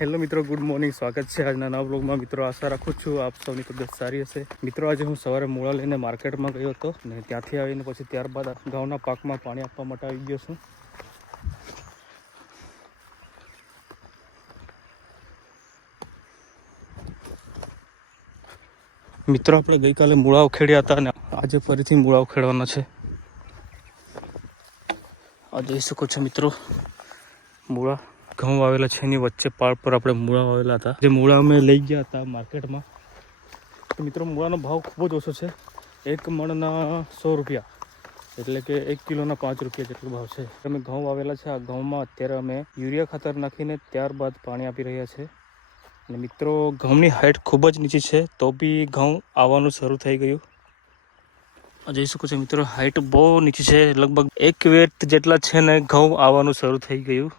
Hello મિત્રો, good morning. સ્વાગત છે આજના નવા બ્લોગમાં. મિત્રો, આશા રાખું છું આપ સૌની તબિયત સારી હશે. મિત્રો, આજે હું સવારે મૂળા લઈને માર્કેટમાં ગયો હતો અને ત્યાંથી આવીને પછી ત્યારબાદ ઘઉંના પાકમાં પાણી આપવા માટે આવી ગયો છું. મિત્રો, આપણે ગઈકાલે મૂળા ઉખેડ્યા હતા અને આજે ફરીથી મૂળા ઉખેડવાના છે. આ જોઈ શકો છો મિત્રો, મૂળા ઘઉં વાવેલા છે, એની વચ્ચે પાળ પર આપણે મૂળા વાવેલા હતા. જે મૂળા અમે લઈ ગયા હતા માર્કેટમાં, તો મિત્રો મૂળાનો ભાવ ખૂબ જ ઓછો છે. 1 મણના 100 રૂપિયા, એટલે કે 1 કિલોના 5 રૂપિયા જેટલો ભાવ છે. અમે ઘઉં વાવેલા છે. આ ઘઉંમાં અત્યારે અમે યુરિયા ખાતર નાખીને ત્યારબાદ પાણી આપી રહ્યા છે. અને મિત્રો, ઘઉંની હાઇટ ખૂબ જ નીચી છે, તો બી ઘઉં આવવાનું શરૂ થઈ ગયું. જોઈ શકો છો મિત્રો, હાઇટ બહુ નીચી છે, લગભગ 1 વેટ જેટલા છે ને ઘઉં આવવાનું શરૂ થઈ ગયું.